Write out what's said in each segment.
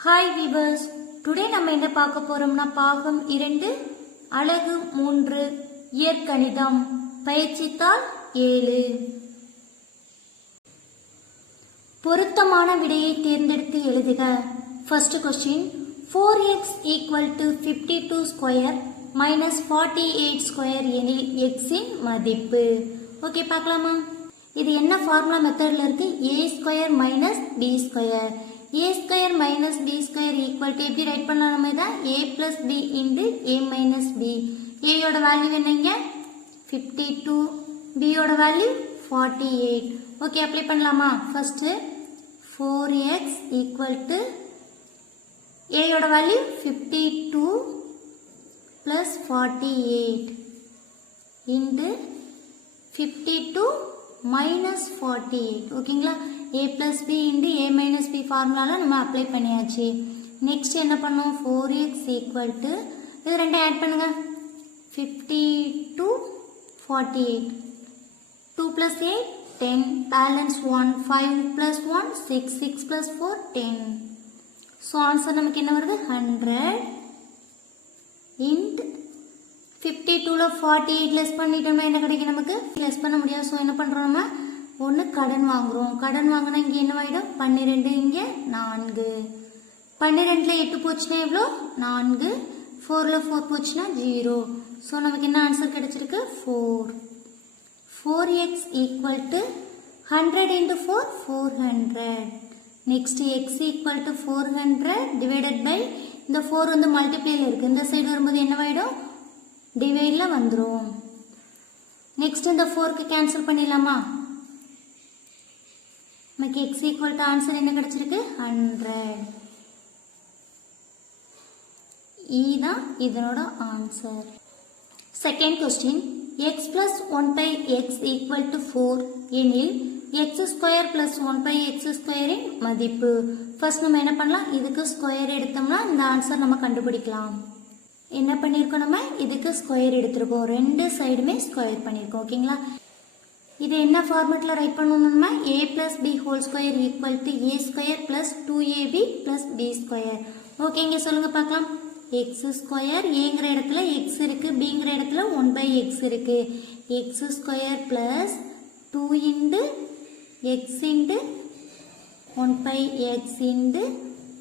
Hi viewers, today நம்ம என்ன பார்க்க போறோம்னா பாகம் 2 அலகு 3 இயற்கணிதம் பயிற்சித்தாள் 7. பொருத்தமான விடையை தேர்ந்தெடுத்து எழுதுக. First question, 4x equal to 52 square minus 48 square எனில் x இன் மதிப்பு. ஓகே, பார்க்கலாமா? இது என்ன ஃபார்முலா மெத்தட்ல இருக்கு? a square minus b square. a square minus b square equal to எப்படி ரைட் பண்ணலாம்? நம்ம இதான் a plus b into a minus b. a யோட வேல்யூ என்னங்க? 52, b யோட வேல்யூ 48. ஓகே, அப்ளை பண்ணலாமா? First 4x equal to a யோட value 52 plus 48 into 52 minus 48. ஓகேங்களா? a plus b into a minus b ஃபார்முலால நம்ம அப்ளை பண்ணியாச்சு. நெக்ஸ்ட் என்ன பண்ணோம்? 4x equal to இது ரெண்டை ஆட் பண்ணுங்க. 52 48 2 plus 8 10 balance 1 5 plus 1 6 6 plus 4 10. So answer நமக்கு என்ன வருது? 100 int 52ல 48 லெஸ் பண்ணிட்டோம்னா என்ன கிடைக்கும்? நமக்கு லெஸ் பண்ண முடியாது. ஸோ என்ன பண்ணுறோம்? நம்ம ஒன்று கடன் வாங்குறோம். கடன் வாங்கினா இங்கே என்னவாயிடும்? 12, இங்கே 4. 12ல் 8 போச்சுன்னா எவ்வளோ? 4. 4ல் 4 போச்சுன்னா 0. ஸோ நமக்கு என்ன ஆன்சர் கிடைச்சிருக்கு? 4. 4x equal to 100 into 4 400. Next x equal to 400 divided by இந்த 4 வந்து மல்டிப்ளேல இருக்கு. இந்த சைடு வரும்போது என்னவாயிடும்? டிவைடில் வந்துடும். நெக்ஸ்ட் இந்த 4க்கு கேன்சல் பண்ணிடலாமா? நமக்கு x equal to ஆன்சர் என்ன கிடைச்சிருக்கு? 100. தான் இதனோட answer. Second question, x plus 1 by x equal to 4 எனில் x square plus 1 by x ஸ்கொயரின் மதிப்பு. ஃபர்ஸ்ட் நம்ம என்ன பண்ணலாம்? இதுக்கு ஸ்கொயர் எடுத்தோம்னா இந்த ஆன்சர் நம்ம கண்டுபிடிக்கலாம். என்ன பண்ணியிருக்கோம்? நம்ம இதுக்கு ஸ்கொயர் எடுத்திருக்கோம். ரெண்டு சைடுமே ஸ்கொயர் பண்ணியிருக்கோம். ஓகேங்களா? இது என்ன ஃபார்மேட்டில் ரைட் பண்ணணும்னா a plus B whole square equal to a square plus 2ab plus b square. Okay, இங்கே சொல்லுங்க பார்க்கலாம். x ஸ்கொயர் ஏங்கிற இடத்துல x இருக்கு, bங்கிற இடத்துல 1 by x இருக்கு. x square plus 2 into x into 1 by x into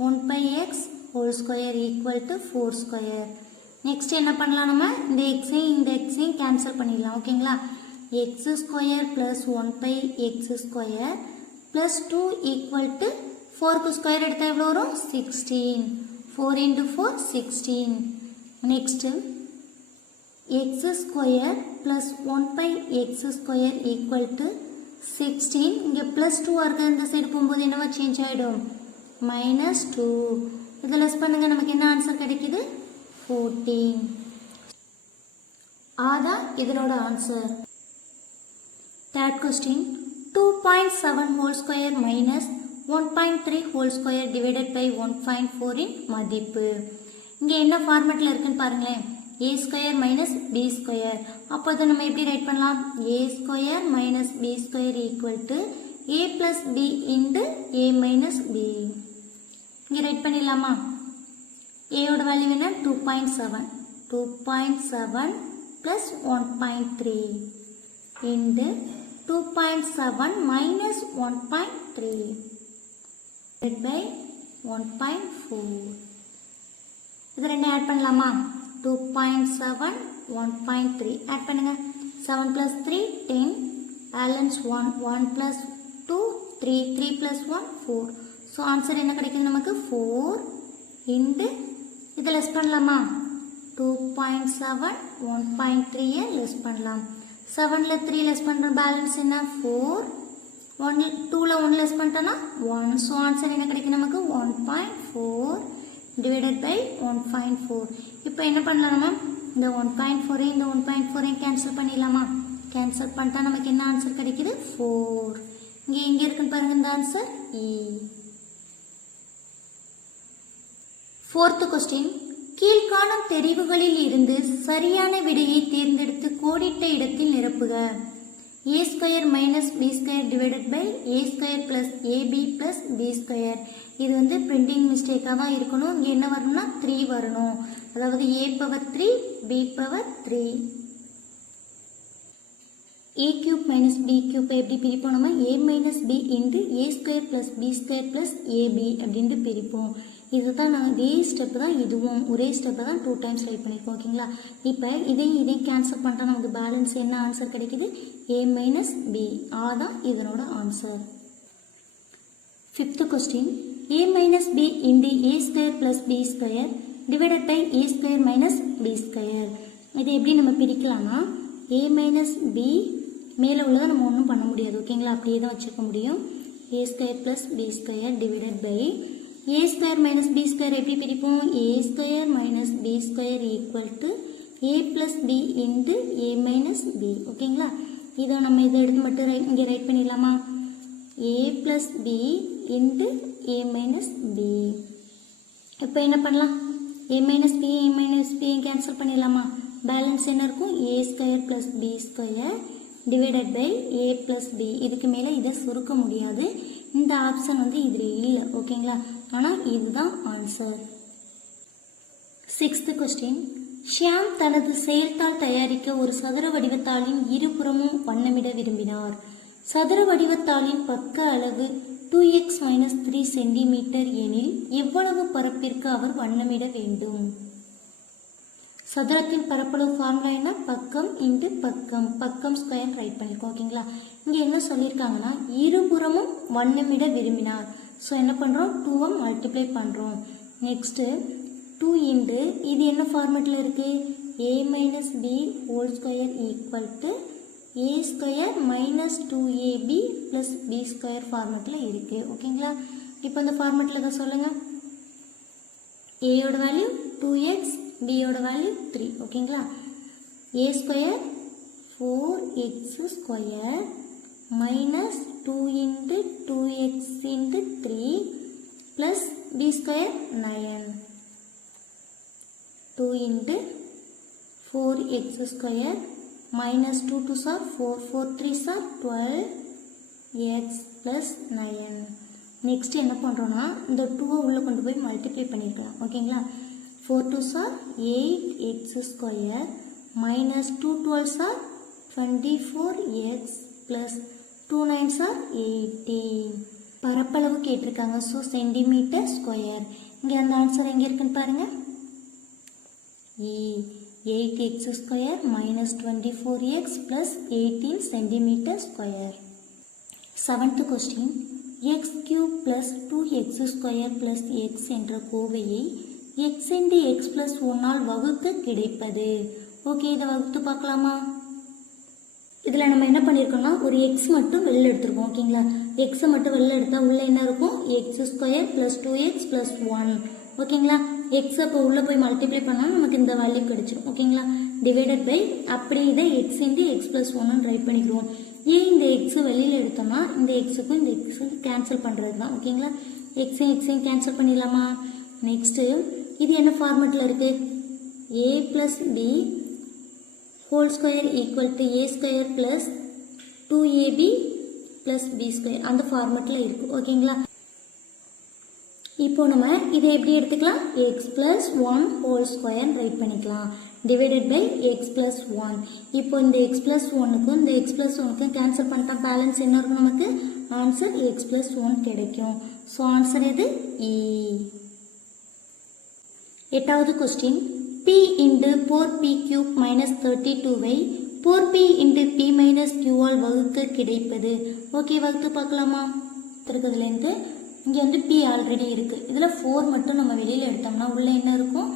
1 by x whole square equal to 4 square. Next என்ன பண்ணலாம்? நம்ம இந்த எக்ஸையும் இந்த எக்ஸையும் கேன்சல் பண்ணிடலாம். ஓகேங்களா? x square plus 1 by x square plus 2 equal to 4க்கு ஸ்கொயர் எடுத்தால் எவ்வளோ வரும்? 16. 4 into 4 16. Next x square plus 1 by x square equal to 16. இங்கே பிளஸ் 2 இருக்குது. இந்த சைடு போகும்போது என்னவா சேஞ்ச் ஆகிடும்? மைனஸ் 2. இதை லெஸ் பண்ணுங்க. நமக்கு என்ன ஆன்சர் கிடைக்குது? 14. அதான் இதனோட answer. Third question, 2.7 whole square minus 1.3 whole square divided by 1.4 இன் மதிப்பு. இங்கே என்ன ஃபார்மேட்டில் இருக்குன்னு பாருங்களேன். a square minus b square. அப்போ அதை நம்ம எப்படி ரைட் பண்ணலாம்? a square minus b square equal to a plus b into a minus b. இங்கே ரைட் பண்ணிடலாமா? a யோட வேல்யூ என்ன? 2.7. 2.7 plus 1.3 into 2.7 minus 1.3 divided by 1.4. இது ரெண்டு ஆட் பண்ணலாமா? 2.7 1.3 ஆட் பண்ணுங்க. 7 plus 3 10 balance 1 1 plus 2 3 3 plus 1 4. So answer என்ன கிடைக்குது நமக்கு? 4 இன்டு இதை லெஸ் பண்ணலாமா? 2.7 1.3 லெஸ் பண்ணலாம். 7ல் 3 லெஸ் பண்ணுற பேலன்ஸ் என்ன? 4. 2ல் 1 லெஸ் பண்ணிட்டோன்னா 1. ஸோ ஆன்சர் என்ன கிடைக்கும் நமக்கு? 1.4 டிவைடட் பை 1.4. இப்போ என்ன பண்ணலாம்? நம்ம இந்த 1.4 இந்த 1.4 கேன்சல் பண்ணிடலாமா? கேன்சல் பண்ணிட்டா நமக்கு என்ன ஆன்சர் கிடைக்குது? 4. இங்கே எங்கே இருக்குன்னு பாருங்க இந்த ஆன்சர் E. ஃபோர்த் கொஸ்டின், கீழ்காணும் தெரிவுகளில் இருந்து சரியான விடையை தேர்ந்தெடுத்து கோடிட்ட இடத்தில் நிரப்புக. a square minus b square divided by a square plus ab plus b square. இது வந்து printing mistake தான் இருக்கணும். இங்க என்ன வரணும்னா 3 வரணும். அதாவது a power 3 b power 3. a cube minus b cube எப்படி பிரிப்போம் நம்ம a minus b into a square plus b square plus ab அப்படினு பிரிப்போம். இதுதான் நான் இதே ஸ்டெப் தான் இதுவும் ஒரே ஸ்டெப் தான் 2 டைம்ஸ் ரைட் பண்ணிருக்கோம். ஓகேங்களா? இப்போ இதை கேன்சல் பண்ணிட்டா நமக்கு பேலன்ஸ் என்ன ஆன்சர் கிடைக்குது? a minus b. அதான் இதனோட answer. 5th question. a minus b into a square plus b square divided by a square minus b square. இதை எப்படி நம்ம பிரிக்கலாம்னா a minus b மேலே உள்ளதை நம்ம ஒன்றும் பண்ண முடியாது. ஓகேங்களா? அப்படியே தான் வச்சுக்க முடியும். a square plus b square divided by a square minus b square எப்படி பிரிப்போம்? a square minus b square equal to a plus b into a minus b. ஓகேங்களா? இதை நம்ம இதை எடுத்து மட்டும் இங்கே ரைட் பண்ணிடலாமா? a plus b into a minus b. இப்போ என்ன பண்ணலாம்? a minus b கேன்சல் பண்ணிடலாமா? பேலன்ஸ் என்ன இருக்கும்? a square plus b square divided by a plus b. இதுக்கு மேலே இதை சுருக்க முடியாது. இந்த ஆப்ஷன் வந்து இதில் இல்லை. ஓகேங்களா? ஆனால் இதுதான் ஆன்சர். 6th question. ஷியாம் தனது செயல்தாள் தயாரிக்க ஒரு சதுர வடிவத்தாளின் இருபுறமும் வண்ணமிட விரும்பினார். சதுர வடிவத்தாளின் பக்க அளவு 2x - 3 cm எனில் எவ்வளவு பரப்பிற்கு அவர் வண்ணமிட வேண்டும்? சதுரத்தின் பரப்பளவு ஃபார்முலா என்ன? பக்கம் இன்டு பக்கம். பக்கம் ஸ்கொயர் ரைட் பண்ணியிருக்கோம். ஓகேங்களா? இங்கே என்ன சொல்லியிருக்காங்கன்னா இருபுறமும் வண்ணமிட விரும்பினார். ஸோ என்ன பண்ணுறோம்? 2 மல்டிப்ளை பண்ணுறோம். நெக்ஸ்ட்டு 2 இன்டு இது என்ன ஃபார்மேட்டில் இருக்குது? a minus b whole square equal to a square minus 2ab plus b square ஃபார்மேட்டில் இருக்குது. ஓகேங்களா? இப்போ இந்த ஃபார்மேட்டில் தான் சொல்லுங்கள். a-யோட வேல்யூ 2x, b-யோட வேல்யூ 3. ஓகேங்களா? a square 4x square minus 2 into 2x into 3 plus b square 9. 2 into 4x square minus 2 2s are 4, 4 3s are 12x plus 9. Next என்ன பண்ணுறோன்னா இந்த 2 உள்ளே கொண்டு போய் மல்டிப்ளை பண்ணியிருக்கலாம். ஓகேங்களா? 4 2s are 8x square minus 2 12s are 24x plus 2 9s are 18. பரப்பளவு கேட்டிருக்காங்க. So centimetre square. இங்கே அந்த ஆன்சர் எங்கே இருக்குன்னு பாருங்கள். 8x square minus 24x plus 18 centimeter square. 7th question. x cube plus 2x square plus x என்ற கோவையை x into x plus 1 all வகுக்க கிடைப்பது. ஓகே, இதை வகுத்து பார்க்கலாமா? இதில் நம்ம என்ன பண்ணியிருக்கோம்னா ஒரு எக்ஸ் மட்டும் வெளில எடுத்துருக்கோம். ஓகேங்களா? எக்ஸை மட்டும் வெளில எடுத்தால் உள்ளே என்ன இருக்கும்? X square plus 2x plus 1. ஓகேங்களா? எக்ஸ் அப்போ உள்ளே போய் மல்டிப்ளை பண்ணால் நமக்கு இந்த வேல்யூ கிடைச்சிடும். ஓகேங்களா? டிவைடட் பை அப்படி இதை X into X plus 1 right பண்ணிக்கிறோம். ஏன் இந்த எக்ஸு வெளியில் எடுத்தோம்னா இந்த எக்ஸுக்கும் இந்த எக்ஸுக்கும் கேன்சல் பண்ணுறது தான். ஓகேங்களா? எக்ஸையும் கேன்சல் பண்ணிடலாமா? நெக்ஸ்ட்டு இது என்ன ஃபார்மெட்டில் இருக்குது? a plus b whole square equal to a square plus 2ab plus b square அந்த ஃபார்மெட்டில் இருக்குது. ஓகேங்களா? இப்போ நம்ம இதை எப்படி எடுத்துக்கலாம்? x plus 1 whole square write பண்ணிக்கலாம். Divided by x plus 1. இப்போ இந்த x plus 1க்கும் இந்த x plus 1க்கும் கேன்சல் பண்ணிட்டா பேலன்ஸ் என்ன இருக்கும்? நமக்கு ஆன்சர் x plus 1 கிடைக்கும். ஸோ ஆன்சர் எது? E. 8வது question. p into 4p cube minus 32வை 4p into p minus q ஆல் வகுக்க கிடைப்பது. ஓகே, வகுத்து பார்க்கலாமா? இருக்கிறதுலேருந்து இங்கே வந்து p ஆல்ரெடி இருக்குது. இதில் 4 மட்டும் நம்ம வெளியில் எடுத்தோம்னா உள்ளே என்ன இருக்கும்?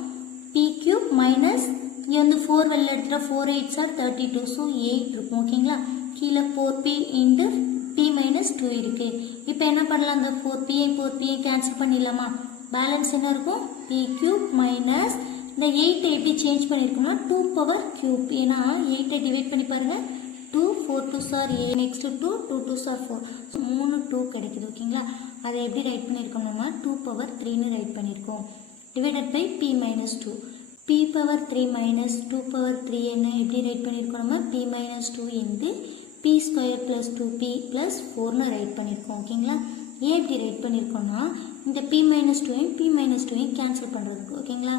p cube மைனஸ் இங்கே வந்து 4 வெளியில் எடுத்துட்டா 4 8s are 32. ஸோ 8 இருக்கும். ஓகேங்களா? கீழே 4p into p minus 2 இருக்குது. இப்போ என்ன பண்ணலாம்? அந்த 4p கேன்சல் பண்ணிடலாமா? பேலன்ஸ் என்ன இருக்கும்? p cube மைனஸ் இந்த 8 எப்படி சேஞ்ச் பண்ணியிருக்கோம்னா 2 பவர் கியூப். ஏன்னா 8 டிவைட் பண்ணி பாருங்கள். 2 4 2s are 8. Next 2 2 2s are 4. So 3 2 கிடைக்குது. ஓகேங்களா? அதை எப்படி ரைட் பண்ணியிருக்கோம்னா 2 பவர் 3ன்னு ரைட் பண்ணியிருக்கோம். Divided by p minus 2. p power 3 minus 2 power 3 என்ன எப்படி ரைட் பண்ணியிருக்கோம்? நம்ம p minus 2 into p square plus 2p plus 4ன்னு ரைட் பண்ணியிருக்கோம். ஓகேங்களா? ஏன் இப்படி ரைட் பண்ணியிருக்கோம்னா இந்த p மைனஸ் டூவையும் p மைனஸ் டூவையும் கேன்சல் பண்ணுறதுக்கு. ஓகேங்களா?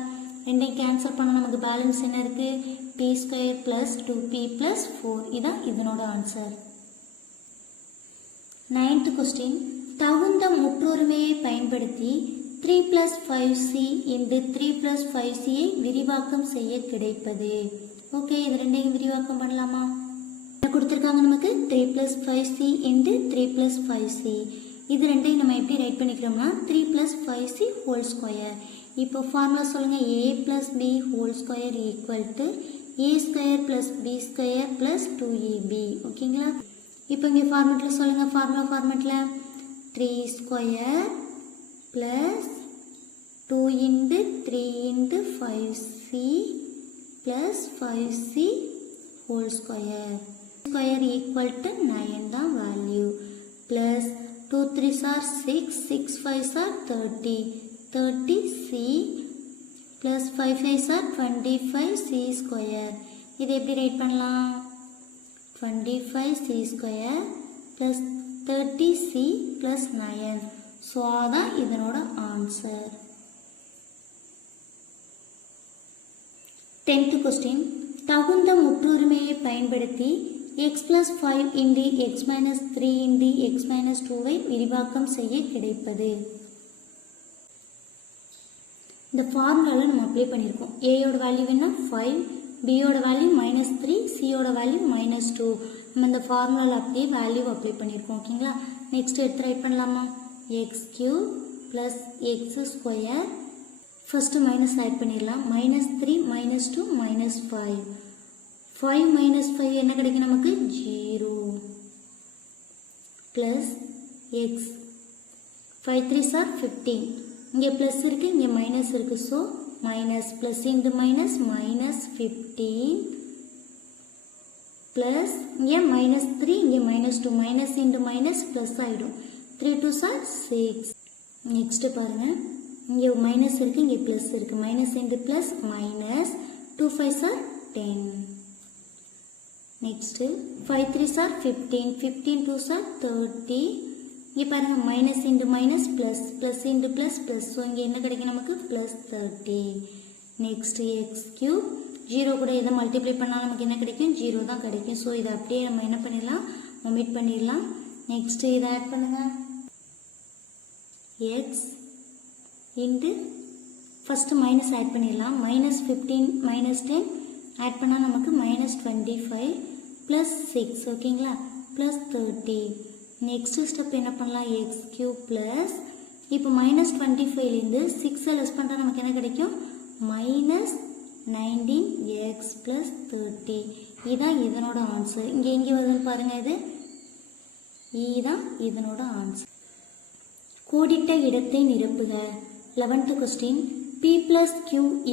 ரெண்டையும் கேன்சல் பண்ணால் நமக்கு பேலன்ஸ் என்ன இருக்குது? P square plus 2p plus 4. இதான் இதனோட ஆன்சர். 9th கொஸ்டின், தகுந்த முற்றொருமையை பயன்படுத்தி 3 + 5c × 3 + 5cயை விரிவாக்கம் செய்ய கிடைப்பது. ஓகே, இது ரெண்டையும் விரிவாக்கம் பண்ணலாமா? என்ன கொடுத்துருக்காங்க நமக்கு? 3 + 5c × 3 + 5c. இது ரெண்டையும் நம்ம எப்படி ரைட் பண்ணிக்கிறோம்னா 3 + 5c ஹோல் ஸ்கொயர். இப்போ ஃபார்முலா சொல்லுங்கள். a + b whole square equal to a square + b square + 2ab. ஓகேங்களா? இப்போ இங்கே ஃபார்மேட்டில் சொல்லுங்கள். ஃபார்மேட்டில் 3 square plus 2 × 3 × 5c plus 5c whole square equal to 9 தான் value. Plus 2 3s are 6, 6 5s are 30, 30c plus 5 5s are 25c square. இது எப்படி write பண்ணலாம்? 25c square plus 30c plus 9. So அதான் இதனோட ஆன்சர். 10th கொஸ்டின், தகுந்த முற்றுரிமையை பயன்படுத்தி x + 5 × x - 3 × x - 2வை விரிவாக்கம் செய்ய கிடைப்பது. இந்த ஃபார்முலாவில் நம்ம அப்ளை பண்ணியிருக்கோம். ஏயோட வேல்யூ என்ன? 5, பியோட வேல்யூ -3, சியோட வேல்யூ -2. நம்ம இந்த ஃபார்முலாவில் அப்படியே வேல்யூ அப்ளை பண்ணியிருக்கோம். ஓகேங்களா? நெக்ஸ்ட் எடுத்து ரைட் பண்ணலாமா? x³ plus x². First minus add பண்ணிடலாம். -3 -2 -5. 5 - 5 என்ன கிடைக்கும் நமக்கு? 0 ப்ளஸ் x. 5 3s are 15. இங்கே ப்ளஸ் இருக்குது, இங்கே மைனஸ் இருக்குது. So minus plus into minus -15 plus இங்கே -3, இங்கே -2. மைனஸ் இன்ட்டு மைனஸ் ப்ளஸ் ஆகிடும். 3 2s are 6. நெக்ஸ்ட்டு பாருங்கள், இங்கே மைனஸ் இருக்குது, இங்கே ப்ளஸ் இருக்குது. Minus into plus minus 2 5s are 10. Next 5 3s are 15, 15 2s are 30. இங்கே பாருங்கள், minus into minus plus, plus into plus plus. So இங்கே என்ன கிடைக்கும் நமக்கு? ப்ளஸ் 30. நெக்ஸ்ட்டு x³ 0 கூட இதை மல்டிப்ளை பண்ணால் நமக்கு என்ன கிடைக்கும்? 0 தான் கிடைக்கும். ஸோ இதை அப்படியே நம்ம என்ன பண்ணிடலாம்? ஒமிட் பண்ணிடலாம். நெக்ஸ்ட்டு இதை ஆட் பண்ணுங்கள். x into first minus add பண்ணிடலாம். -15 -10 ஆட் பண்ணால் நமக்கு -25 ப்ளஸ் 6. ஓகேங்களா? ப்ளஸ் 30. நெக்ஸ்ட் ஸ்டெப் என்ன பண்ணலாம்? x³ ப்ளஸ் இப்போ -25லேருந்து 6 லெஸ் பண்ணால் நமக்கு என்ன கிடைக்கும்? -19x plus 30. இதுதான் இதனோட ஆன்சர். இங்கே எங்கே வருதுன்னு பாருங்கள். இது இதுதான் இதனோட ஆன்சர். கோடிட்ட இடத்தை நிரப்புக. 11th கொஸ்டின், p + q =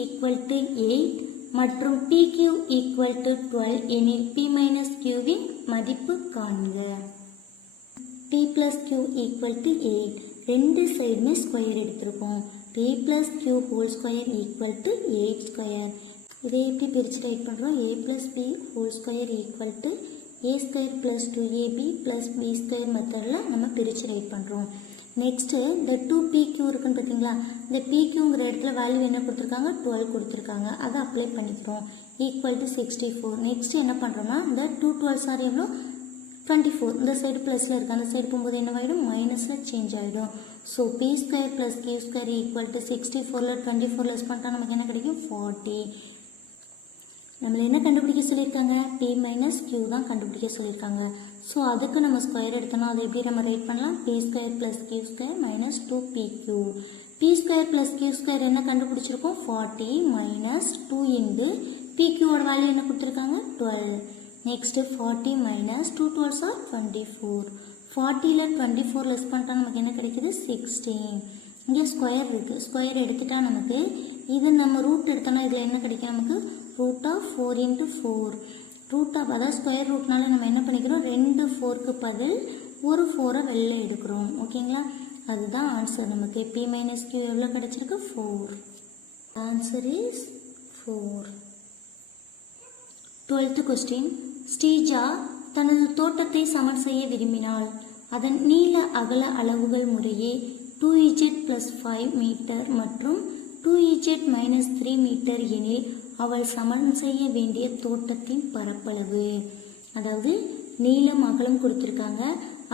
8 மற்றும் pq = 12 எனில் p - qவின் மதிப்பு காண்க. p + q = 8. ரெண்டு சைடுமே ஸ்கொயர் எடுத்திருக்கோம். p + q whole square = 8 square. இதை எப்படி பிரித்து ரைட் பண்ணுறோம்? a + b whole square = a² + 2ab + b² மெத்தடில் நம்ம பிரித்து ரைட் பண்ணுறோம். நெக்ஸ்ட்டு இந்த 2pq இருக்குன்னு பார்த்தீங்களா? இந்த pqங்கிற இடத்துல வேல்யூ என்ன கொடுத்துருக்காங்க? 12 கொடுத்துருக்காங்க. அதை அப்ளை பண்ணிக்கிறோம். = 64. நெக்ஸ்ட்டு என்ன பண்ணுறோம்னா இந்த 2 12s are எவ்வளோ? 24. இந்த சைடு ப்ளஸில் இருக்குது, அந்த சைடு போகும்போது என்னவாயிடும்? மைனஸில் சேஞ்ச் ஆகிடும். ஸோ p² + q² = 64ல் 24 லெஸ் பண்ணிட்டா நமக்கு என்ன கிடைக்கும்? 40. நம்மளை என்ன கண்டுபிடிக்க சொல்லியிருக்காங்க? p - q தான் கண்டுபிடிக்க சொல்லியிருக்காங்க. ஸோ அதுக்கு நம்ம ஸ்கொயர் எடுத்தோம்னா அதை எப்படி நம்ம ரைட் பண்ணலாம்? p² + q² - 2pq. p² + q² என்ன கண்டுபிடிச்சிருக்கோம்? 40 - 2 × pqவோட வேல்யூ என்ன கொடுத்துருக்காங்க? 12. Next 40 - 2 12s are 24. 40ல் 24 லெஸ் பண்ணிட்டா நமக்கு என்ன கிடைக்குது? 16. இங்கே ஸ்கொயர் இருக்குது. ஸ்கொயர் எடுத்துட்டா நமக்கு இது நம்ம ரூட் எடுத்தோம்னா இதில் என்ன கிடைக்கும் நமக்கு? √4 × 4. அதாவது ஸ்கொயர் ரூட்னால நம்ம என்ன பண்ணிக்கிறோம்? 2 4க்கு பதில் ஒரு 4 வெளில எடுக்கிறோம். ஓகேங்களா? அதுதான் ஆன்சர். நமக்கு p - q எவ்வளோ கிடைச்சிருக்கு? 4. Answer is 4. 12th question, Sreeja தனது தோட்டத்தை சமன் செய்ய விரும்பினாள். அதன் நீள அகல அளவுகள் முறையே 2z + 5 மீட்டர் மற்றும் 2z - 3 மீட்டர் எனில் அவள் சமன் செய்ய வேண்டிய தோட்டத்தின் பரப்பளவு. அதாவது நீளம் அகலம் கொடுத்துருக்காங்க.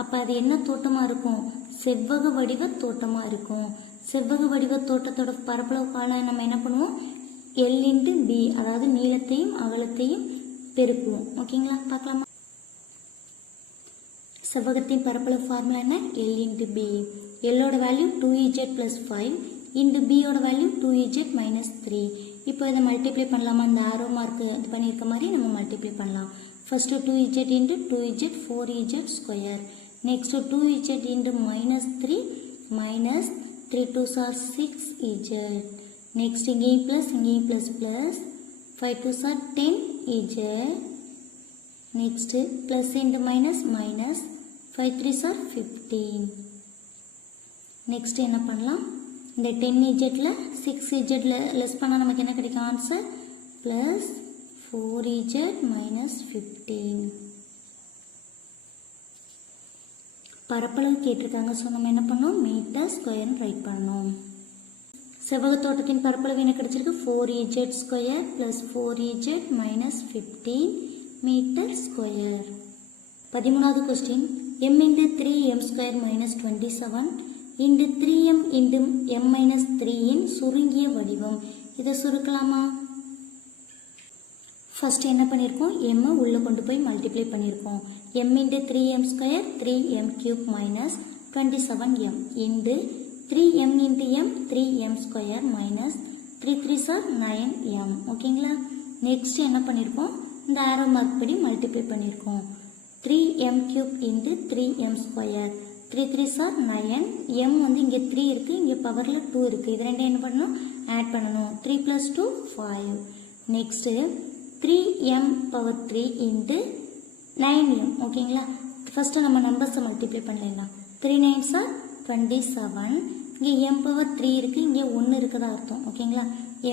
அப்போ அது என்ன தோட்டமாக இருக்கும்? செவ்வக வடிவ தோட்டமாக இருக்கும். செவ்வக வடிவ தோட்டத்தோட பரப்பளவுக்கான நம்ம என்ன பண்ணுவோம்? L × B, அதாவது நீளத்தையும் அகலத்தையும் பெருக்குவோம். ஓகேங்களா, பார்க்கலாமா? செவ்வகத்தின் பரப்பளவு ஃபார்முலா என்ன? L × B. Lோட வேல்யூ 2z + 5 × Bயோட வேல்யூ 2z - 3. இப்போ இதை மல்டிப்ளை பண்ணலாமா? இந்த ஆரோ மார்க் இது பண்ணியிருக்க மாதிரி நம்ம மல்டிப்ளை பண்ணலாம். First 2z × 2z 4z². Next 2z × -3 -3 2s are 6z. Next இங்கேயும் ப்ளஸ் இங்கேயும் plus plus 5 2s are 10z. Next plus × minus minus 5 3s are 15. Next என்ன பண்ணலாம்? இந்த 10zல 6z லெஸ் பண்ணால் நமக்கு என்ன கிடைக்கும்? Answer plus 4z - 15. பரப்பளவு கேட்டிருக்காங்க. ஸோ நம்ம என்ன பண்ணோம்? மீட்டர் ஸ்கொயர்னு ரைட் பண்ணோம். செவ்வக தோட்டத்தின் பரப்பளவு என்ன கிடைச்சிருக்கு? 4z² + 4z - 15 metre square. 13வது question. m × 3m² - 27 × 3m × m - 3 இன் சுருங்கிய வடிவம். இதை சுருக்கலாமா? ஃபர்ஸ்ட் என்ன பண்ணியிருக்கோம்? m உள்ளே கொண்டு போய் மல்டிப்ளை பண்ணியிருக்கோம். m × 3m² 3m³ - 27m × 3m × m 3m² - 3 3s are 9m. ஓகேங்களா? நெக்ஸ்ட் என்ன பண்ணியிருக்கோம்? இந்த ஆரோ மார்க் படி மல்டிப்ளை பண்ணியிருக்கோம். 3m³ × 3m². 3 3s are 9. m வந்து இங்கே 3 இருக்குது, இங்கே பவரில் 2 இருக்குது. இது ரெண்டும் என்ன பண்ணணும்? ஆட் பண்ணணும். 3 + 2 5. Next 3m⁻3 × 9m. ஓகேங்களா? ஃபஸ்ட்டு நம்ம நம்பர்ஸை மல்டிப்ளை பண்ணிடலாம். 3 9s are 27. இங்கே m⁻3 இருக்குது, இங்கே 1 இருக்குதா அர்த்தம். ஓகேங்களா?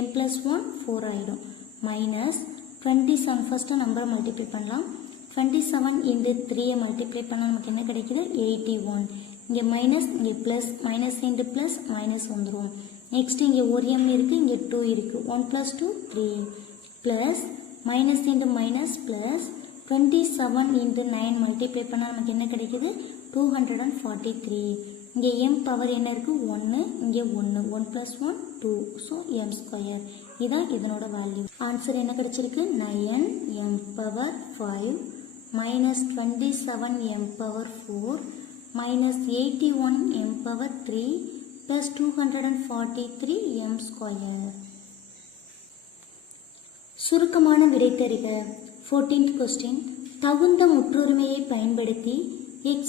m + 1 4 ஆகிடும். மைனஸ் 27. ஃபஸ்ட்டு நம்பரை மல்டிப்ளை பண்ணலாம். 27 × 3 மல்டிப்ளை பண்ணால் நமக்கு என்ன கிடைக்குது? 81. இங்கே மைனஸ், இங்கே ப்ளஸ், மைனஸ் × ப்ளஸ் மைனஸ் வந்துடும். நெக்ஸ்ட் இங்கே ஒரு m இருக்குது, இங்கே 2 இருக்குது. 1 + 2 3 plus minus × minus plus 27 × 9 multiply பண்ணால் நமக்கு என்ன கிடைக்குது? 243. இங்கே m பவர் என்ன இருக்குது? 1. இங்கே 1. 1 + 1 2. So m². இதான் இதனோட வேல்யூ. ஆன்சர் என்ன கிடைச்சிருக்கு? 9m⁻5 minus 27m⁻4 minus 81m⁻3 plus 243m². சுருக்கமான விடை தருக. 14th question. தகுந்த முற்றொருமையை பயன்படுத்தி x²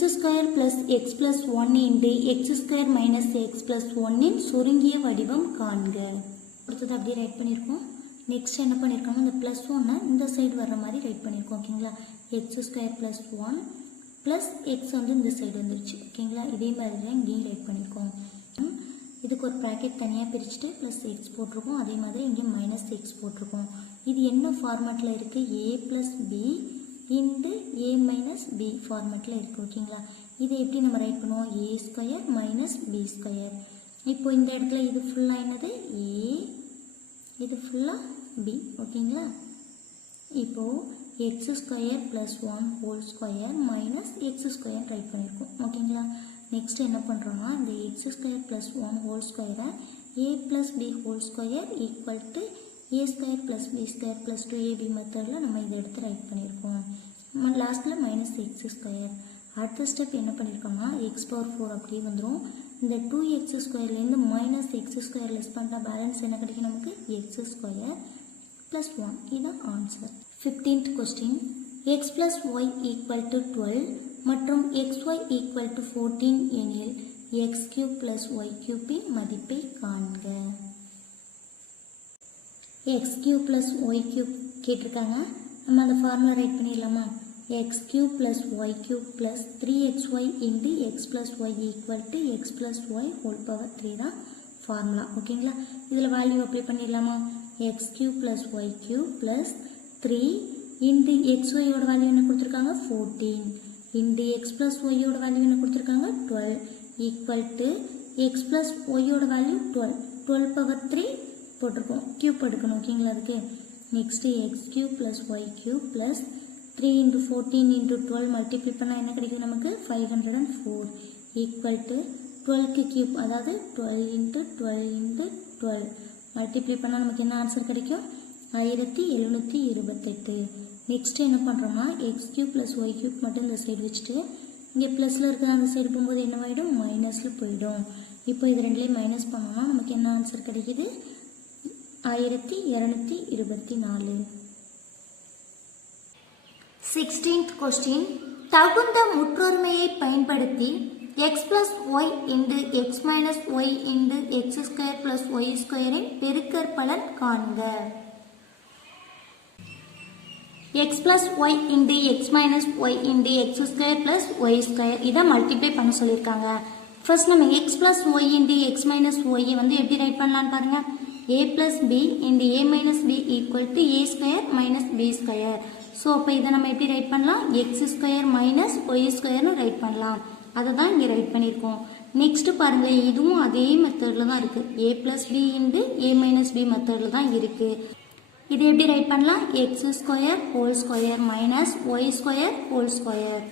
plus x plus 1 into x² minus x plus 1 இன் சுருங்கிய வடிவம் காண்க. அடுத்தது அப்படியே ரைட் பண்ணியிருக்கோம். நெக்ஸ்ட் என்ன பண்ணியிருக்கோம்? இந்த ப்ளஸ் 1 இந்த சைடு வர்ற மாதிரி ரைட் பண்ணியிருக்கோம். ஓகேங்களா? x² plus 1 plus x வந்து இந்த சைடு வந்துருச்சு. ஓகேங்களா? இதே மாதிரி தான் இங்கேயும் ரைட் பண்ணியிருக்கோம். இதுக்கு ஒரு ப்ராக்கெட் தனியாக பிரிச்சுட்டு ப்ளஸ் எக்ஸ் போட்டிருக்கோம். அதே மாதிரி இங்கே மைனஸ் எக்ஸ் போட்டிருக்கோம். இது என்ன ஃபார்மேட்டில் இருக்குது? a + b into a minus b ஃபார்மேட்டில் இருக்குது. ஓகேங்களா? இதை எப்படி நம்ம ரைட் பண்ணுவோம்? a² minus b². இப்போ இந்த இடத்துல இது ஃபுல்லாக என்னது? a, இது ஃபுல்லாக b. ஓகேங்களா? இப்போது x² plus 1 whole square minus x² right பண்ணியிருக்கோம். ஓகேங்களா? நெக்ஸ்ட் என்ன பண்ணுறோன்னா இந்த x² plus 1 whole square a plus b whole square equal to a² plus b² plus 2ab மெத்தடில் நம்ம இதை எடுத்து ரைட் பண்ணியிருக்கோம். லாஸ்ட்டில் மைனஸ் x². அடுத்த ஸ்டெப் என்ன பண்ணியிருக்கோம்னா x⁴ அப்படியே வந்துடும். இந்த 2x²லேருந்து மைனஸ் x² லெஸ் பண்ணால் பேலன்ஸ் என்ன கிடைக்கும் நமக்கு? x² plus 1. இதுதான் answer. 15th question. x plus y equal to 12 மற்றும் xy equal to 14 எனில் x³ plus y³ இன் மதிப்பை காண்க. x³ plus y³ கேட்டிருக்காங்க. நம்ம அந்த ஃபார்முலா ரைட் பண்ணிடலாமா? x³ plus y³ plus 3xy into x plus y equal to x plus y whole power 3 தான் formula. ஓகேங்களா? இதில் வேல்யூ அப்ளை பண்ணிடலாமா? x³ plus y³ plus 3 into xyயோட வேல்யூ என்ன கொடுத்துருக்காங்க 14 இன்டு x plus yயோட வேல்யூ என்ன கொடுத்துருக்காங்க 12 ஈக்குவல் டு x plus yயோட வேல்யூ 12 power 3 போட்டிருக்கோம் கியூப் எடுக்கணும் ஓகேங்களா அதுக்கு next x cube plus Y cube plus 3 into 14 into 12 multiply பண்ணால் என்ன கிடைக்குது நமக்கு 504 ஈக்குவல் டு 12க்கு கியூப் அதாவது 12 into 12 into 12 மல்டிப்ளை பண்ணால் நமக்கு என்ன ஆன்சர் கிடைக்கும் 1728 நெக்ஸ்ட் என்ன பண்ணுறோம்னா X cube plus Y cube மட்டும் இந்த சைடு வச்சுட்டு இங்கே ப்ளஸில் இருக்கிற அந்த சைடு போகும்போது என்னவாயிடும் மைனஸில் போயிடும் இப்போ இது ரெண்டுலேயும் மைனஸ் பண்ணோம்னா நமக்கு என்ன ஆன்சர் கிடைக்குது 1224 16th question தகுந்த முற்றொருமையை பயன்படுத்தி x plus y into x minus y into x square plus y square இன் பெருக்கற்பலன் காண்க x plus y into x minus y into x square plus y square இதை மல்டிப்ளை பண்ண சொல்லியிருக்காங்க ஃபர்ஸ்ட் நம்ம x plus y into x minus y வந்து எப்படி right பண்ணலாம்னு பாருங்க a plus b into a minus b equal to a square minus b square so அப்போ இதை நம்ம எப்படி ரைட் பண்ணலாம் x square minus y squareனு ரைட் பண்ணலாம் அதை தான் இங்கே ரைட் பண்ணியிருக்கோம் நெக்ஸ்ட் பாருங்க இதுவும் அதே மெத்தடில் தான் இருக்குது a plus b into a minus b மெத்தடில் தான் இருக்குது இது எப்படி ரைட் பண்ணலாம் x square whole square minus y square whole square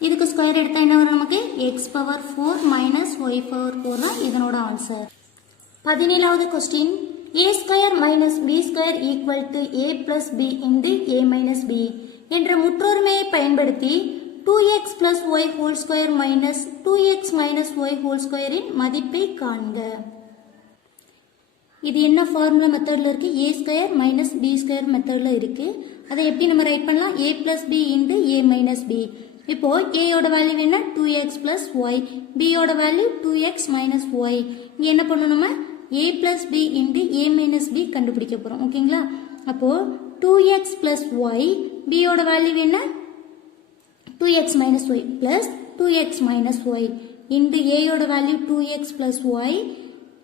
இதுக்கு ஸ்கொயர் எடுத்தால் என்ன வரும் நமக்கு x power 4 minus y power 4 தான் இதனோட ஆன்சர் 17வது question a square minus b square equal to a plus b into a minus b என்ற முற்றொருமையை பயன்படுத்தி 2x plus y whole square minus 2x minus y whole square இன் மதிப்பை காண்க இது என்ன formula மெத்தடில் இருக்குது a square minus b square மெத்தடில் இருக்குது அதை எப்படி நம்ம ரைட் பண்ணலாம் a plus b into a minus b இப்போ a யோட வேல்யூ என்ன 2x plus y b யோட வேல்யூ 2x minus y இங்கே என்ன பண்ணணும் நம்ம a plus b into a minus b கண்டுபிடிக்க போகிறோம் ஓகேங்களா அப்போது 2x plus y b யோட வேல்யூ என்ன 2x minus y plus 2x minus y into a யோட value 2x plus y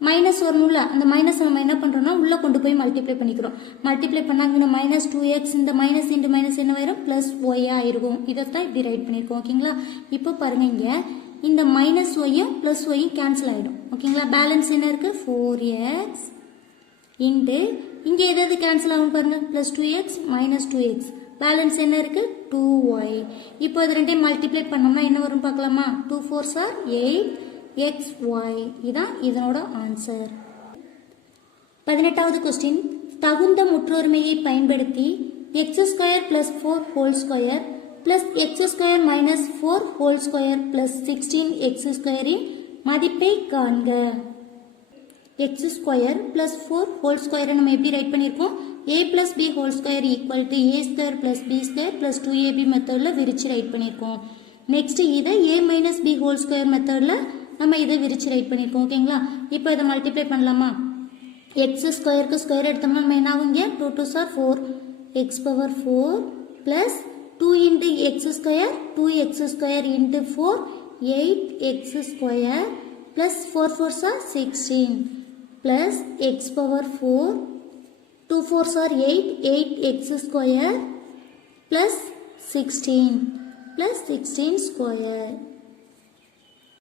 minus வரணும்ல அந்த மைனஸ் நம்ம என்ன பண்ணுறோம்னா உள்ளே கொண்டு போய் மல்டிப்ளை பண்ணிக்கிறோம் மல்டிப்ளை பண்ணாங்கன்னா மைனஸ் 2x இந்த மைனஸ் இன்ட்டு மைனஸ் என்ன வரும் ப்ளஸ் ஒய்யாக ஆயிருக்கும் இதைத்தான் இப்படி ரைட் பண்ணியிருக்கோம் ஓகேங்களா இப்போ பாருங்க இங்கே இந்த மைனஸ் ஒய்யும் ப்ளஸ் ஒய்யும் கேன்சல் ஆகிடும் ஓகேங்களா பேலன்ஸ் என்ன இருக்குது 4x இன்ட்டு இங்கே எதாவது கேன்சல் ஆகும் பாருங்கள் plus 2x minus 2x balance என்ன இருக்கு 2y இப்போ இது ரெண்டையும் மல்டிப்ளை பண்ணோம்னா என்ன வரும் பார்க்கலாமா 2 4s are 8xy இதான் இதனோட ஆன்சர் 18வது கொஸ்டின் தகுந்த முற்றொருமையை பயன்படுத்தி x square plus 4 whole square plus x square minus 4 whole square plus 16x ஸ்கொயரின் மதிப்பை காண்க x ஸ்கொயர் பிளஸ் 4 ஹோல் ஸ்கொயரை நம்ம எப்படி ரைட் பண்ணியிருக்கோம் a plus b whole square equal to a square plus b square plus 2ab மெத்தடில் விரிச்சு right பண்ணியிருக்கோம் நெக்ஸ்ட் இதை a minus b whole square மெத்தடில் நம்ம இதை விரிச்சு ரைட் பண்ணியிருக்கோம் ஓகேங்களா இப்போ இதை மல்டிப்ளை பண்ணலாமா x ஸ்கொயருக்கு ஸ்கொயர் எடுத்தோம்னா நம்ம என்ன ஆகுங்க 2 2s are 4 x power 4 plus 2 into x square 2x square into 4 8x square plus 4 4s are 16 plus x power 4 2 4s are 8x square plus 16 square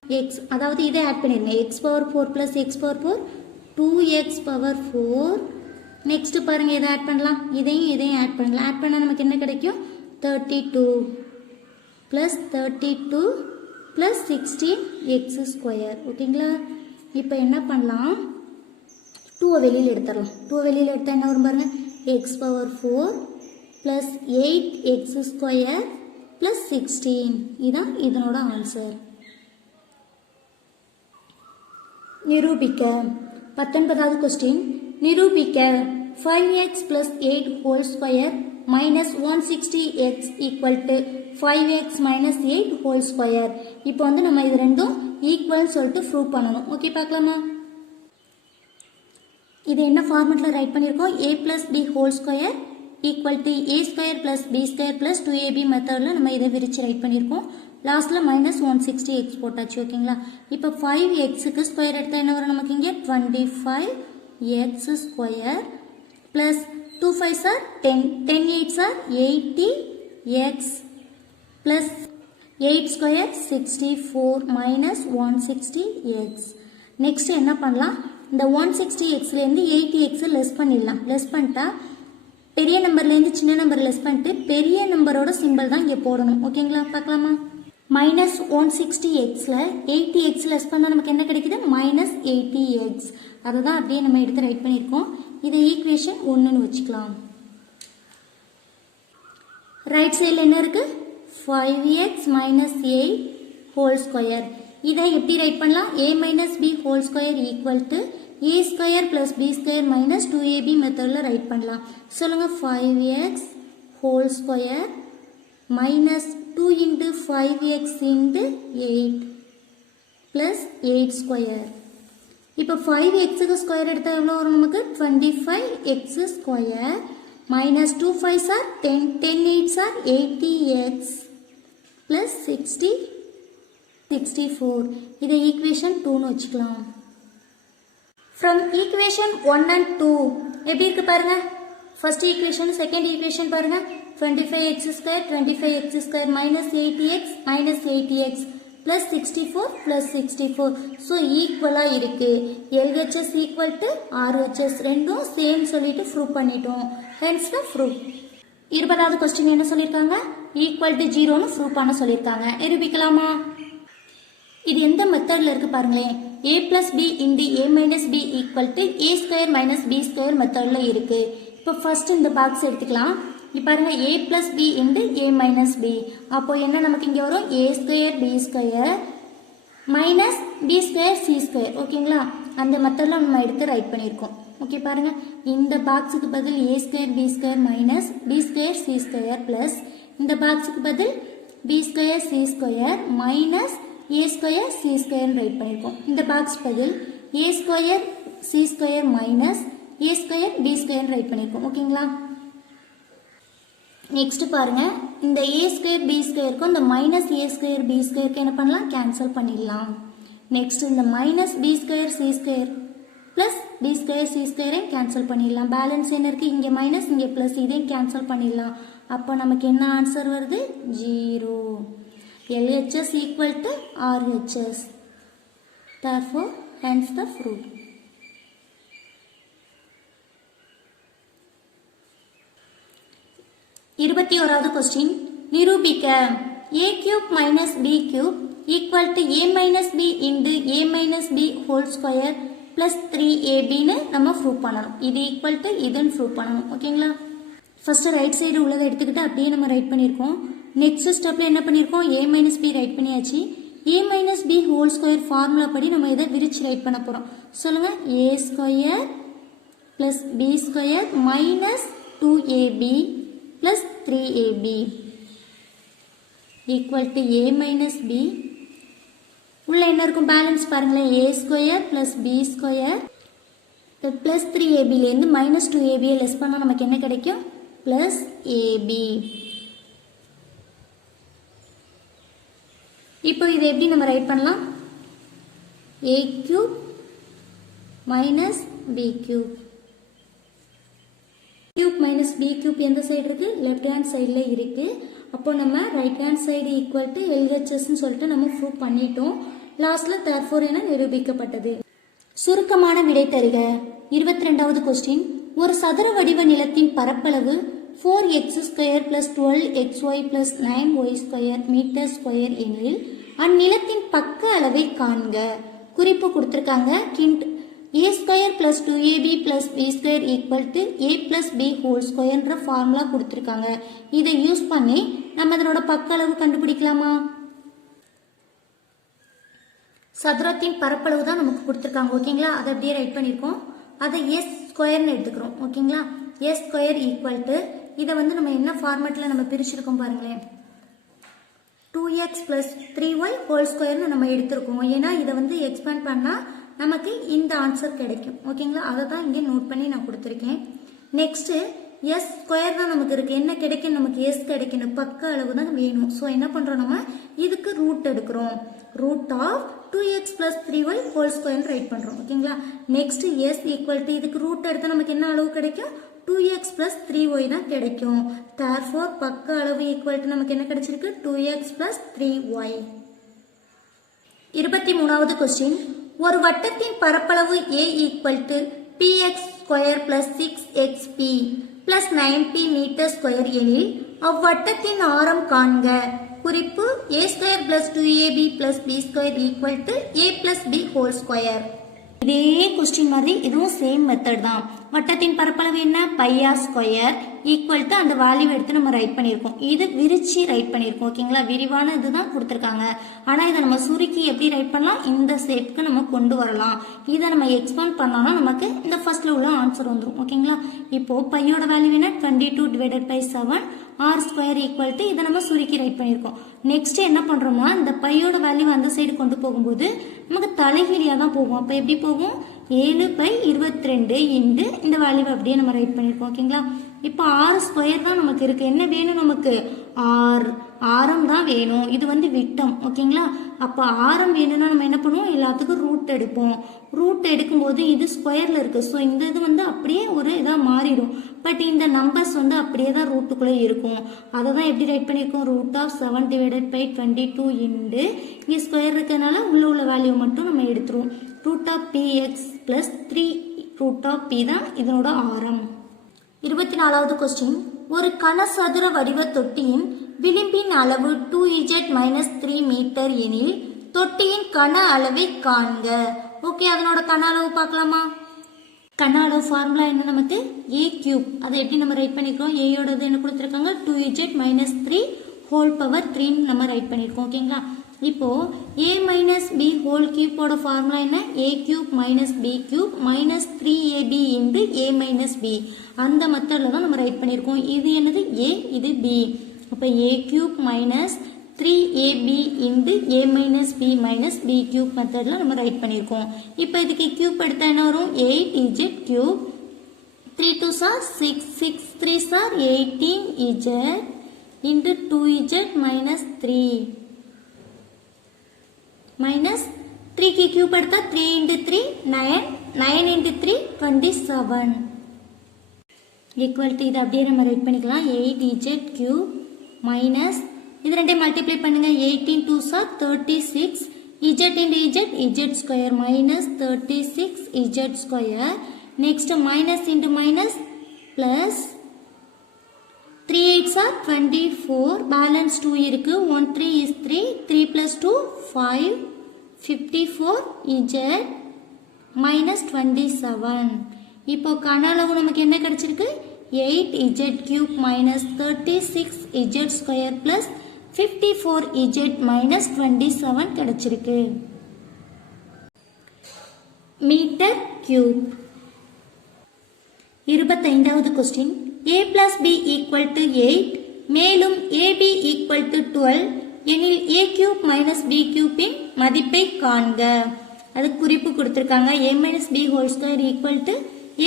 x அதாவது இதை ஆட் பண்ணிருங்க x power 4 plus x power 4 2x power 4 next பாருங்க இதை add பண்ணலாம் இதையும் add பண்ணலாம் add பண்ணால் நமக்கு என்ன கிடைக்கும் 32 plus 32 plus 16x square ஓகேங்களா இப்போ என்ன பண்ணலாம் 2 வெளியில் எடுத்துடலாம் 2 வெளியில் எடுத்தால் என்ன வரும் பாருங்க x power 4 plus 8x square plus 16 இதான் இதனோட ஆன்சர் நிரூபிக்க 19வது கொஸ்டின் நிரூபிக்க 5x plus 8 whole square minus 160x equal to 5x minus 8 whole square இப்போ வந்து நம்ம இது ரெண்டும் ஈக்குவல்னு சொல்லிட்டு ப்ரூவ் பண்ணணும் ஓகே பார்க்கலாமா இது என்ன ஃபார்மெட்டில் ரைட் பண்ணியிருக்கோம் a plus b whole square equal to a square plus b square plus 2ab மெத்தடில் நம்ம இதை விரிச்சு ரைட் பண்ணியிருக்கோம் லாஸ்ட்டில் மைனஸ் 160x போட்டாச்சு ஓகேங்களா இப்போ 5xக்கு ஸ்கொயர் எடுத்தால் என்ன வரும் நமக்கு இங்கே 25x square plus 2 5s are 10, 10 8s are 80x plus 8 square 64 minus 160x. Next என்ன பண்ணலாம், இந்த 160xலேருந்து 80x லெஸ் பண்ணிடலாம். லெஸ் பண்ணிட்டா பெரிய நம்பர்லேருந்து சின்ன நம்பர் லெஸ் பண்ணிட்டு பெரிய நம்பரோட சிம்பிள் தான் இங்கே போடணும். ஓகேங்களா, பார்க்கலாமா? மைனஸ் 160xல 80x லெஸ் பண்ணால் நமக்கு என்ன கிடைக்குது, மைனஸ் 80x. அதை தான் அப்படியே நம்ம எடுத்து ரைட் பண்ணியிருக்கோம். இதை ஈக்குவேஷன் 1ன்னு வச்சுக்கலாம். ரைட் சைடில் என்ன இருக்குது, 5x மைனஸ் 8 ஹோல் ஸ்கொயர். இதை எப்படி ரைட் பண்ணலாம், a minus b whole square equal to a square plus b square minus 2ab மெத்தடில் ரைட் பண்ணலாம். சொல்லுங்கள், 5x whole square minus 2 into 5x into 8 plus 8 square. இப்போ 5xக்கு ஸ்கொயர் எடுத்தால் எவ்வளோ வரும் நமக்கு, 25x square minus 2 5s are 10, 10 8s are 80x plus 60, 64. இதை equation 2ன்னு வச்சுக்கலாம். From equation 1 and 2 எப்படி இருக்கு பாருங்க. First equation, second equation பாருங்க. 25x square, 25x square minus 80x minus 80x plus 64 plus 64. So equal இருக்கு. LHS equal to RHS ரெண்டும் same சொல்லிட்டு prove பண்ணிட்டோம். Hence the proof. 20வது கொஸ்டின் என்ன சொல்லியிருக்காங்க, ஈக்குவல் டு 0ன்னு ப்ரூவ் பண்ண சொல்லியிருக்காங்க. நிரூபிக்கலாமா? இது எந்த மெத்தடில் இருக்கு பாருங்களேன். a plus b into a minus b equal to a square minus b square மெத்தடில் இருக்கு. இப்போ ஃபர்ஸ்ட் இந்த பாக்ஸ் எடுத்துக்கலாம். இப்போ பாருங்க, a plus b into a minus b. அப்போ என்ன நமக்கு இங்கே வரும், a square b square minus b square c square. ஓகேங்களா, அந்த மெத்தடில் நம்ம எடுத்து ரைட் பண்ணியிருக்கோம். ஓகே பாருங்க, இந்த பாக்ஸுக்கு பதில் a square b square minus b square c square plus இந்த பாக்ஸுக்கு பதில் b square c square minus a square c square right பண்ணியிருக்கோம். இந்த பாக்ஸ் பதில் a square c square minus a square b square right பண்ணியிருக்கோம். ஓகேங்களா, next பாருங்க, இந்த a square b squareக்கும் இந்த மைனஸ் a square b squareக்கு என்ன பண்ணலாம், கேன்சல் பண்ணிடலாம். நெக்ஸ்ட் இந்த minus b square c square plus b square c square cancel பண்ணிடலாம். பேலன்ஸ் என்ன இருக்கு, இங்கே மைனஸ் இங்கே ப்ளஸ், இதையும் கேன்சல் பண்ணிடலாம். அப்போ நமக்கு என்ன ஆன்சர் வருது, 0. LHS equal to RHS. Therefore, hence the proof. இருபத்தியோராவது கொஸ்டின், நிரூபிக்க a cube minus b cube equal to a minus b into a minus b whole square plus 3abன்னு நம்ம ப்ரூவ் பண்ணணும். இது ஈக்குவல் டு இதுன்னு ப்ரூவ் பண்ணணும். ஓகேங்களா, first right side உள்ளதை எடுத்துக்கிட்டு அப்படியே நம்ம ரைட் பண்ணியிருக்கோம். நெக்ஸ்ட் ஸ்டெப்பில் என்ன பண்ணியிருக்கோம், a மைனஸ் பி ரைட் பண்ணியாச்சு. a minus b whole square formula படி நம்ம இதை விரிச்சு ரைட் பண்ண போகிறோம். சொல்லுங்கள், a square plus b square minus 2ab plus 3ab equal to a minus b. உள்ள என்ன இருக்கும், பேலன்ஸ் பாருங்களேன், a square plus b square plus 3abலேருந்து மைனஸ் 2ab லெஸ் பண்ணால் நமக்கு என்ன கிடைக்கும், ப்ளஸ் ab. இப்போ இதை எப்படி நம்ம ரைட் பண்ணலாம், a cube minus b cube. cube minus b cube எந்த சைடு இருக்கு, லெஃப்ட் ஹேண்ட் சைடில் இருக்கு. அப்போ நம்ம right hand side equal to LHSன்னு சொல்லிட்டு நம்ம ப்ரூவ் பண்ணிட்டோம். லாஸ்ட்ல therefore என நிரூபிக்கப்பட்டது. சுருக்கமான விடை தருக. 22வது கொஸ்டின், ஒரு சதுர வடிவ நிலத்தின் பரப்பளவு 4x square plus 12xy plus 9y square metre square எனில் அந்நிலத்தின் பக்க அளவை காண்க. குறிப்பு கொடுத்துருக்காங்க, hint a square plus 2ab plus b square equal to a plus b whole ஸ்கொயர்ன்ற ஃபார்முலா கொடுத்துருக்காங்க. இதை யூஸ் பண்ணி நம்ம இதனோட பக்க அளவு கண்டுபிடிக்கலாமா? சதுரத்தின் பரப்பளவு தான் நமக்கு கொடுத்துருக்காங்க. ஓகேங்களா, அதை அப்படியே ரைட் பண்ணியிருக்கோம். அதை s ஸ்கொயர்னு எடுத்துக்கிறோம். ஓகேங்களா, s ஸ்கொயர் ஈக்குவல் டு இதை வந்து நம்ம என்ன ஃபார்மேட்டில் நம்ம பிரிச்சிருக்கோம் பாருங்களேன், 2x plus 3y ஹோல் ஸ்கொயர்னு நம்ம எடுத்திருக்கோம். ஏன்னா இதை வந்து எக்ஸ்பேண்ட் பண்ணால் நமக்கு இந்த ஆன்சர் கிடைக்கும். ஓகேங்களா, அதை தான் இங்கே நோட் பண்ணி நான் கொடுத்துருக்கேன். நெக்ஸ்ட்டு எஸ் ஸ்கொயர் தான் நமக்கு இருக்குது. என்ன கிடைக்கும், நமக்கு எஸ் கிடைக்கணும், பக்க அளவு தான் வேணும். ஸோ என்ன பண்ணுறோம், நம்ம இதுக்கு ரூட் எடுக்கிறோம். Root of 2x plus 3y whole ஸ்கொயர்னு ரைட் பண்ணுறோம். ஓகேங்களா, நெக்ஸ்ட் எஸ் ஈக்குவல் டு இதுக்கு ரூட் எடுத்தால் நமக்கு என்ன அளவு கிடைக்கும், 2x plus 3y தான் கிடைக்கும். Therefore பக்க அளவு equal to நமக்கு என்ன கிடைச்சிருக்கு 2x plus 3y. 23வது question. ஒரு வட்டத்தின் பரப்பளவு A equal to px square plus 6xp plus 9p meter square எனில் அவ்வட்டத்தின் ஆரம் காண்க. குறிப்பு a square plus 2ab plus b square equal to a plus b whole square. இதே கொஸ்டின் மாதிரி இதுவும் சேம் மெத்தட் தான். வட்டத்தின் பரப்பளவு என்ன பையா ஸ்கொயர் ஈக்குவல் டு அந்த வேல்யூ எடுத்து நம்ம ரைட் பண்ணியிருக்கோம். இது விரிச்சு ரைட் பண்ணியிருக்கோம். ஓகேங்களா, விரிவான இதுதான் கொடுத்துருக்காங்க. ஆனால் இதை நம்ம சுருக்கி எப்படி ரைட் பண்ணலாம், இந்த ஷேப்க்கு நம்ம கொண்டு வரலாம். இதை நம்ம எக்ஸ்பேண்ட் பண்ணோம்னா நமக்கு இந்த ஃபர்ஸ்ட்ல உள்ள ஆன்சர் வந்துடும். ஓகேங்களா, இப்போ பையோட வேல்யூ என்ன 22 divided by 7 R square equal to இதை நம்ம சுருக்கி ரைட் பண்ணியிருக்கோம். நெக்ஸ்ட் என்ன பண்றோம்னா இந்த பையோட வேல்யூ அந்த சைடு கொண்டு போகும்போது நமக்கு தலைகீழியாக தான் போகும். அப்போ எப்படி போகும் 7/22 இன்டு இந்த வேல்யூவை அப்படியே நம்ம ரைட் பண்ணியிருக்கோம். ஓகேங்களா, இப்போ ஆர் ஸ்கொயர் தான் நமக்கு இருக்கு. என்ன வேணும் நமக்கு ஆரம் தான் வேணும். இது வந்து விட்டம். ஓகேங்களா, அப்போ ஆரம் வேணும்னா நம்ம என்ன பண்ணுவோம், எல்லாத்துக்கும் ரூட் எடுப்போம். ரூட் எடுக்கும்போது இது ஸ்கொயர்ல இருக்கு. ஸோ இந்த இது வந்து அப்படியே ஒரு இதாக மாறிடும். பட் இந்த நம்பர்ஸ் வந்து அப்படியே தான் ரூட்டுக்குள்ளே இருக்கும். அதை தான் எப்படி ரைட் பண்ணியிருக்கோம் √7 டிவைடட் பை 22 இன்டு இங்கே ஸ்கொயர் இருக்கிறதுனால உள்ள வேல்யூ மட்டும் நம்ம எடுத்துருவோம். √px plus 3√p தான் இதனோட ஆரம். 24வது கொஸ்டின். ஒரு கனசதுர வடிவ தொட்டியின் விளிம்பின் அளவு 2z - 3 மீட்டர் எனில் தொட்டியின் கன அளவை காண்க. ஓகே, அதனோட கன அளவு பார்க்கலாமா. கன அளவு ஃபார்முலா என்ன நமக்கு a³ அதை எப்படி நம்ம ரைட் பண்ணிக்கிறோம், ஏயோடது என்ன கொடுத்துருக்காங்க 2z - 3 ஹோல் பவர் 3 நம்ம ரைட் பண்ணியிருக்கோம். ஓகேங்களா, இப்போ a - b ஹோல் கியூபோட ஃபார்முலா என்ன a³ - b³ -3ab into a - b. அந்த மெத்தடில் தான் நம்ம ரைட் பண்ணியிருக்கோம். இது என்னது a, இது b. அப்போ a³ - 3ab into a - b b³ மெத்தடில் நம்ம ரைட் பண்ணியிருக்கோம். இப்போ இதுக்கு கியூப் எடுத்தால் என்ன வரும் 8z³ 3 2s are 6 6 3s are 18z into 2z - 3 minus 3 cube எடுத்தா 3 இன்டு 3 9 9 இன்டு 3 27 ஈக்குவல் டு இது அப்படியே நம்ம ரைட் பண்ணிக்கலாம் 8z³ மைனஸ் இது ரெண்டையும் மல்டிப்ளை பண்ணுங்க 18 2s are 36 z into z square minus 36 z square. Next minus into minus plus 3 8s are 24 balance 2 இருக்கு 1 3 is 3 3 plus 2 5 54 z minus 27. இப்போ கன அளவு நமக்கு என்ன கிடைச்சிருக்கு 8z³ minus 36 z square plus 54 z minus 27 கிடைச்சிருக்கு. Metre cube. 25வது question. a plus b equal to 8 மேலும் ab equal to 12 எனில் a³ minus b³ இன் மதிப்பை காண்க. அது குறிப்பு கொடுத்திருக்காங்க a minus b whole square equal to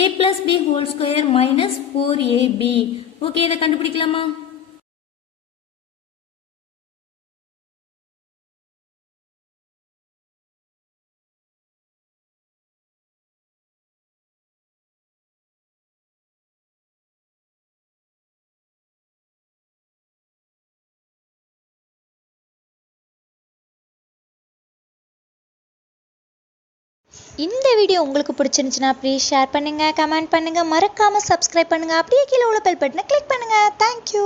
a plus b whole square minus 4ab. Okay, இதை கண்டுபிடிக்கலாமா. இந்த வீடியோ உங்களுக்கு பிடிச்சிருந்துச்சுன்னா ப்ளீஸ் ஷேர் பண்ணுங்கள், கமெண்ட் பண்ணுங்கள், மறக்காமல் சப்ஸ்கிரைப் பண்ணுங்கள். அப்படியே கீழே உள்ள பெல் பட்டனை கிளிக் பண்ணுங்கள். தேங்க்யூ.